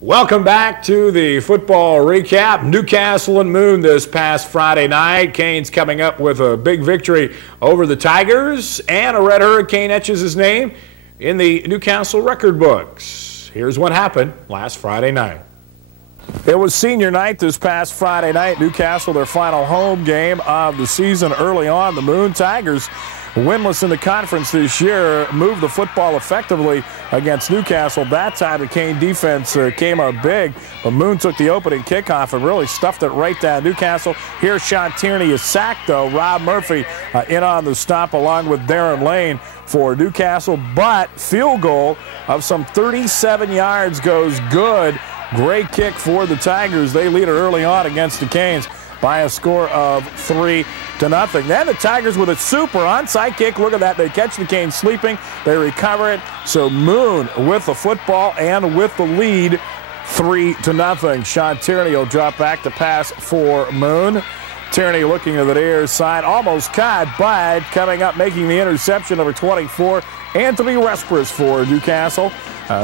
Welcome back to the football recap. Newcastle and Moon this past Friday night. Canes coming up with a big victory over the Tigers, and a Red Hurricane etches his name in the Newcastle record books. Here's what happened last Friday night. It was senior night this past Friday night. Newcastle, their final home game of the season early on. The Moon Tigers, winless in the conference this year, moved the football effectively against Newcastle. That time the Cane defense came out big, but Moon took the opening kickoff and really stuffed it right down Newcastle. Here Sean Tierney is sacked though. Rob Murphy in on the stop along with Darren Lane for Newcastle, but field goal of some 37 yards goes good. Great kick for the Tigers. They lead it early on against the Canes by a score of 3-0. Then the Tigers with a super onside kick. Look at that. They catch the Canes sleeping. They recover it. So Moon with the football and with the lead, 3-0. Sean Tierney will drop back to pass for Moon. Tierney looking to the near side, almost caught, but coming up making the interception, number 24, Anthony Respris for Newcastle.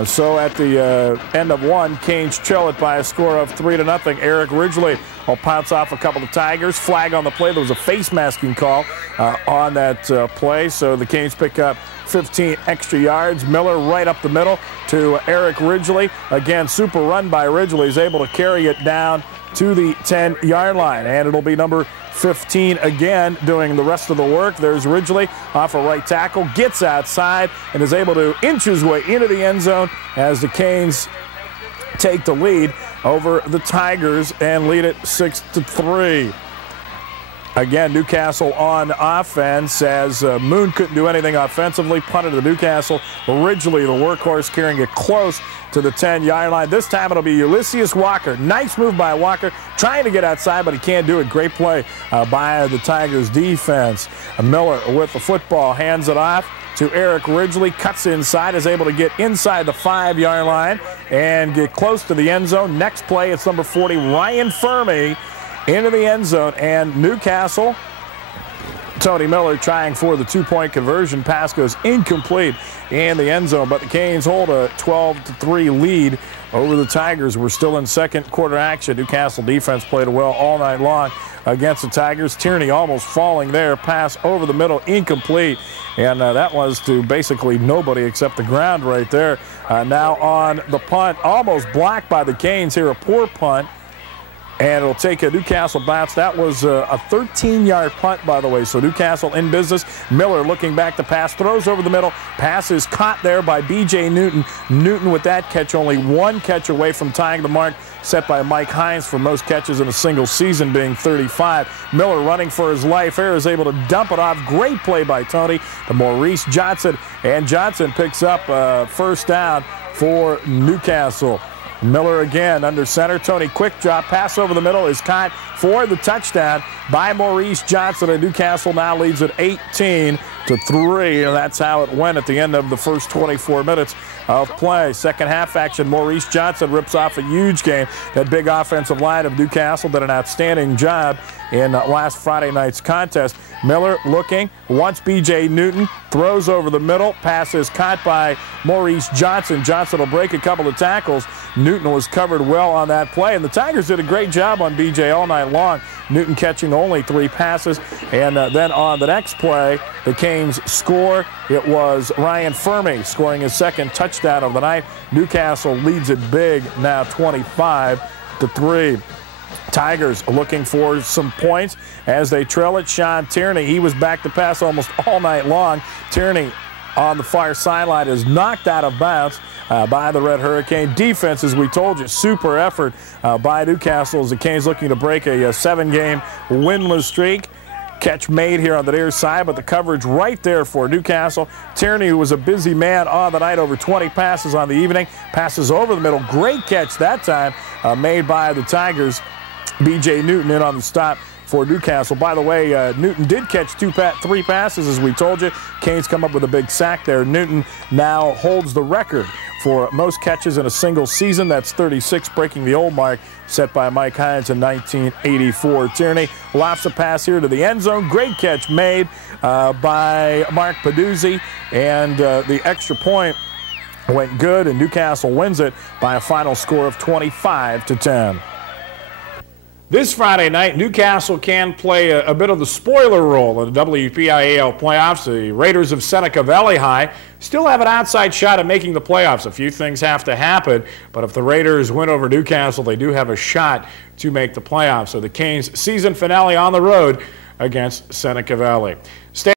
So at the end of one, Canes trail it by a score of 3-0. Eric Ridgely will pounce off a couple of Tigers. Flag on the play. There was a face masking call on that play. So the Canes pick up 15 extra yards. Miller right up the middle to Eric Ridgely. Again, super run by Ridgely. He's able to carry it down to the 10-yard line. And it'll be number 15 again doing the rest of the work. There's Ridgely off a right tackle, gets outside and is able to inch his way into the end zone as the Canes take the lead over the Tigers and lead it 6-3. Again, Newcastle on offense as Moon couldn't do anything offensively. Punted to Newcastle. Ridgely, the workhorse, carrying it close to the 10-yard line. This time it'll be Ulysses Walker. Nice move by Walker, trying to get outside, but he can't do it. Great play by the Tigers defense. Miller with the football, hands it off to Eric Ridgely, cuts inside, is able to get inside the 5-yard line and get close to the end zone. Next play, it's number 40, Ryan Fermi, into the end zone, and Newcastle, Tony Miller trying for the two-point conversion. Pass goes incomplete in the end zone, but the Canes hold a 12-3 lead over the Tigers. We're still in second quarter action. Newcastle defense played well all night long against the Tigers. Tierney almost falling there. Pass over the middle, incomplete, and that was to basically nobody except the ground right there. Now on the punt, almost blocked by the Canes here, a poor punt. And it'll take a Newcastle bounce. That was a 13-yard punt, by the way. So Newcastle in business. Miller looking back to pass. Throws over the middle. Pass is caught there by B.J. Newton. Newton with that catch, only one catch away from tying the mark set by Mike Hines for most catches in a single season, being 35. Miller running for his life. Here is able to dump it off. Great play by Tony to Maurice Johnson. And Johnson picks up first down for Newcastle. Miller again under center. Tony, quick drop. Pass over the middle is caught for the touchdown by Maurice Johnson. And Newcastle now leads at 18-3. And that's how it went at the end of the first 24 minutes of play. Second half action, Maurice Johnson rips off a huge game. That big offensive line of Newcastle did an outstanding job in last Friday night's contest. Miller looking, wants B.J. Newton, throws over the middle. Pass is caught by Maurice Johnson. Johnson will break a couple of tackles. Newton was covered well on that play, and the Tigers did a great job on B.J. all night long. Newton catching only 3 passes, and then on the next play, the Canes score. It was Ryan Fermi scoring his second touchdown of the night. Newcastle leads it big now 25-3. Tigers looking for some points as they trail it. Sean Tierney, he was back to pass almost all night long. Tierney on the far sideline is knocked out of bounds by the Red Hurricane. Defense, as we told you, super effort by Newcastle as the Canes looking to break a 7-game winless streak. Catch made here on the near side, but the coverage right there for Newcastle. Tierney, who was a busy man on the night, over 20 passes on the evening. Passes over the middle. Great catch that time made by the Tigers. B.J. Newton in on the stop for Newcastle. By the way, Newton did catch 3 passes, as we told you. Canes come up with a big sack there. Newton now holds the record for most catches in a single season. That's 36, breaking the old mark set by Mike Hines in 1984. Tierney lofts a pass here to the end zone. Great catch made by Mark Peduzzi, and the extra point went good, and Newcastle wins it by a final score of 25-10. This Friday night, Newcastle can play a bit of the spoiler role in the WPIAL playoffs. The Raiders of Seneca Valley High still have an outside shot at making the playoffs. A few things have to happen, but if the Raiders win over Newcastle, they do have a shot to make the playoffs. So the Canes' season finale on the road against Seneca Valley.